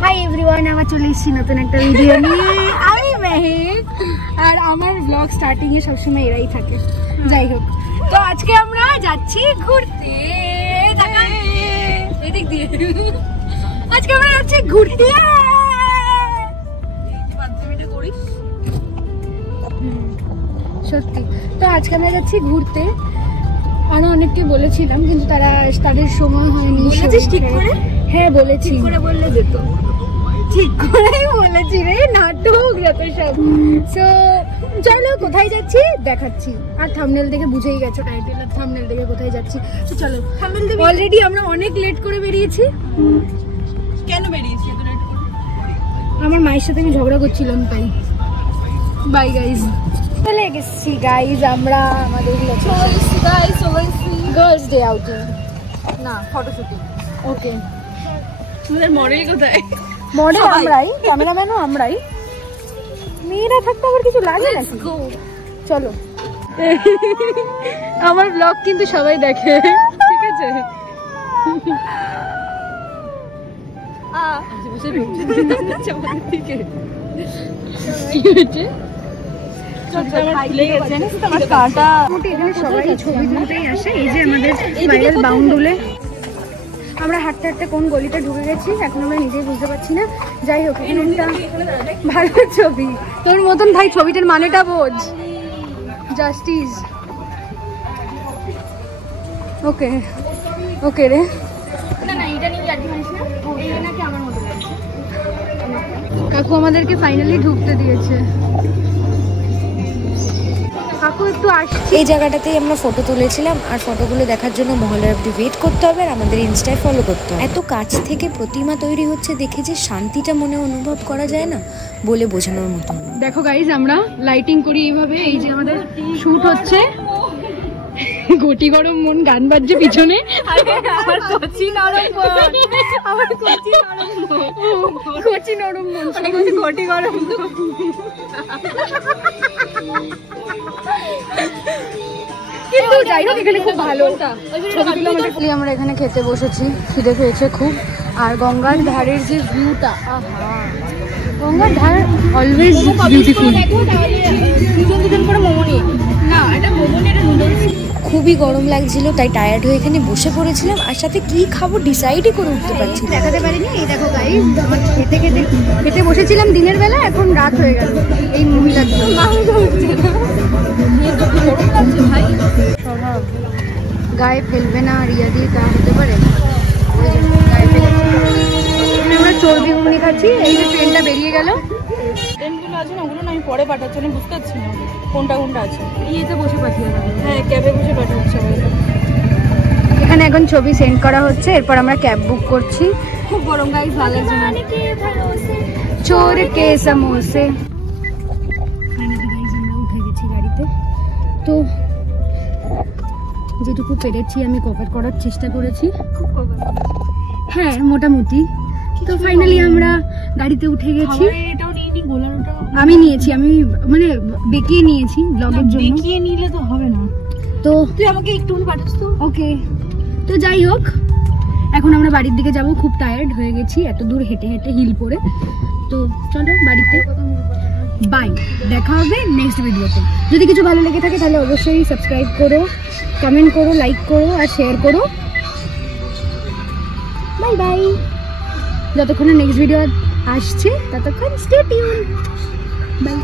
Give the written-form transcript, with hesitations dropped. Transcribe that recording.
Hi everyone, আবার চলে এসেছি নতুন একটা ভিডিও নিয়ে। আমি মেহেক, আর আমার ব্লগ স্টার্টিং এ সবসময় এরাই থাকে। যাই হোক, তো আজকে আমরা যাচ্ছি ঘুরতে। এদিক দিয়ে আজকে আমরা যাচ্ছি ঘুরতে। সত্যি তো আজকে আমরা যাচ্ছি ঘুরতে। আরো অনেককে বলেছিলাম কিন্তু তাদের সময় হয়নি। ঠিক করে? হ্যাঁ বলেছি। ঠিক করে বললে যেত। ঠিক করেই বলেছি রে, নাটক যত সব। সো চলো কোথায় যাচ্ছি দেখাচ্ছি। আর থাম্বনেল দেখে বুঝেই গেছো, টাইটেল আর থাম্বনেল দেখে কোথায় যাচ্ছি। তো চলো, থাম্বনেল দেখে অলরেডি আমরা অনেক লেট করে বেরিয়েছি। কেন বেরিয়েছি এত লেট করে? আমার মায়ের সাথে আমি ঝগড়া করছিলাম তাই। বাই গাইজ, চলে গেছি গাইজ আমরা আমাদের গার্লস ডে আউটিং, না ফটোশুটিং। ওকে, আমাদের মডেল কোথায়? মডেল আমরাই, ক্যামেরাম্যানও আমরাই। মেয়েরা থাকতে আবার কিছু লাগে না। চলো, আমার ব্লগ কিন্তু সবাই দেখে, ঠিক আছে? সবাই ছবি তুলতেই আসে। এই যে আমাদের ভাইরাল বাউন্ডুলে আমরা হাঁটতে হাঁটতে কোন গলিতে ঢুকে গেছি এখন আমরা নিজেই বুঝতে পারছি না। যাই হোক, এখানে একটা ভালো ছবি। তোর মতন ভাই ছবিটার মানেটা বোঝ। জাস্টিস। ওকে ওকে রে, কাকু আমাদেরকে ফাইনালি ঢুকতে দিয়েছে। কাকু একটু আসছে। এই জায়গাটাতেই আমরা ফটো তুলেছিলাম, আর ফটোগুলো দেখার জন্য মহলের অবধি ওয়েট করতে হবে আর আমাদের ইনস্টায় ফলো করতে হবে। এত কাছ থেকে প্রতিমা তৈরি হচ্ছে দেখে যে শান্তিটা মনে অনুভব করা যায় না, বলে বোঝানোর মতো। দেখো গাইজ, আমরা লাইটিং করি এইভাবে। এই যে আমাদের শুট হচ্ছে, ঘটি গরম মন গান বাজছে পিছনে। কচি নরম মন, ঘটি গরম। কিন্তু যাই হোক, এখানে খুব ভালো ছবিগুলো আমাদের। আমরা এখানে খেতে বসেছি, খিদে পেয়েছে খুব। আর গঙ্গার ধারের যে ভিউটা, আহা, গঙ্গার ধার অলওয়েজ বিউটিফুল। খুবই গরম লাগছিল, তাই টায়ার্ড হয়ে এখানে বসে পড়েছিলাম। আর সাথে কি খাবো ডিসাইডই করে উঠতে পারছি না। দেখাতে পারিনি। এই দেখো গাইস, আমার খেতে বসেছিলাম দিনের বেলা, এখন রাত হয়ে গেল। এই মহিলার গায়ে ফেলবে না রিয়া দিয়ে, তা হতে পারে? গায়ে ফেলে আমরা চর্বি ঘুগনি খাচ্ছি। এই যে ট্রেনটা বেরিয়ে গেল। ট্রেনগুলো আছে না, ওগুলো না আমি পরে পাঠাচ্ছি, আমি বুঝতে পারছি না কোনটা কোনটা আছে। ইয়েতে বসে পাঠিয়ে দেবো। হ্যাঁ, ক্যাবে বসে পাঠাচ্ছে। এখানে এখন ছবি সেন্ড করা হচ্ছে, এরপর আমরা ক্যাব বুক করছি। খুব গরম গাইস, ভালো লাগছে না। চোর কে সমোসে। ফাইনালি গাইস আমরা উঠে গেছি গাড়িতে। তো যেটুকু পেরেছি আমি কভার করার চেষ্টা করেছি, হ্যাঁ মোটামুটি। তো ফাইনালি আমরা গাড়িতে উঠে গেছি। আমি নিয়েছি, আমি মানে বেঁকিয়ে নিয়েছি ব্লগের জন্য। বেঁকিয়ে নিলে তো হবে না, তো তুই আমাকে একটু পাঠাস তো। ওকে, তো যাই হোক, এখন আমরা বাড়ির দিকে যাব। খুব টায়ার্ড হয়ে গেছি এত দূর হেঁটে হেঁটে হিল পরে। তো চলো বাড়িতে, বাই। দেখা হবে নেক্সট ভিডিওতে। যদি কিছু ভালো লেগে থাকে তাহলে অবশ্যই সাবস্ক্রাইব করো, কমেন্ট করো, লাইক করো আর শেয়ার করো। Bye bye. যতক্ষণ নেক্সট ভিডিও আসছে ততক্ষণ স্টে টিউন। বাই।